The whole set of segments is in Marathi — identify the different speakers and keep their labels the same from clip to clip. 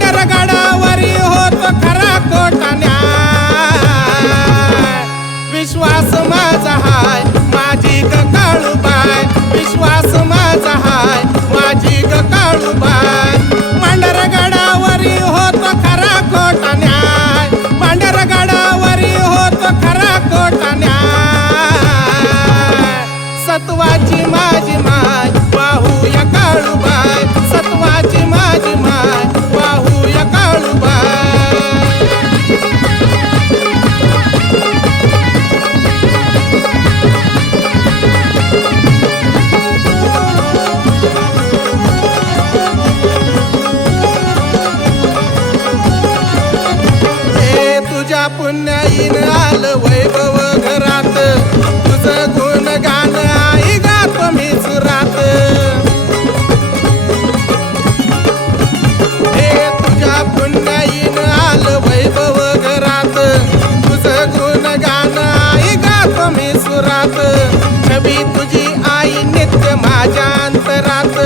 Speaker 1: ரங்க ரங்க पुण्याईन आलं वैभव घरात. तुझं गुण गाण आई गा तुम्हीच रात हे तुझ्या पुण्याईन आलं वैभव घरात. तुझं गुण गाण आई गा तुम्ही सुरात छबी तुझी आई नित्य माझ्या अंतरात.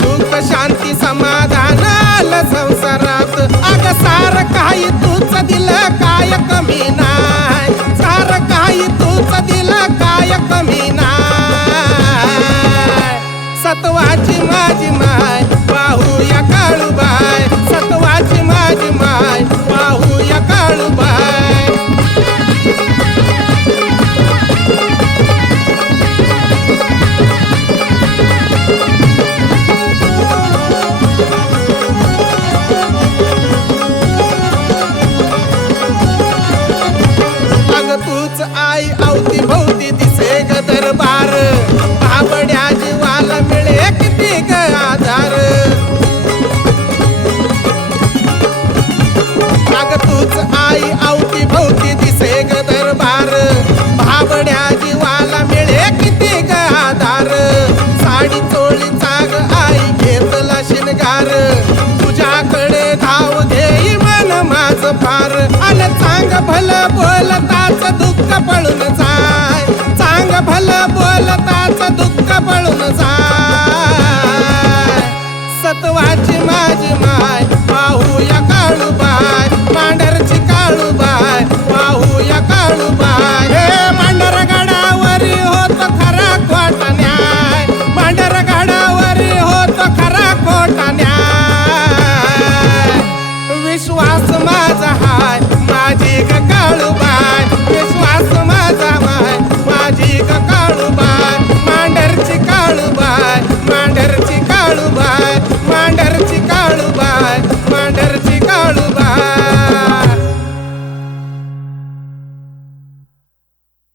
Speaker 1: सुख शांती समाधान आलं संसारात. अग सार काही तूच दिलं. caminhar. पार. तुझ्याकडे धाव घेई मन माझ पार. अन चांग भल बोलताच दुःख पळून जाय. चांग भल बोलता विश्वास माझा हाय माझी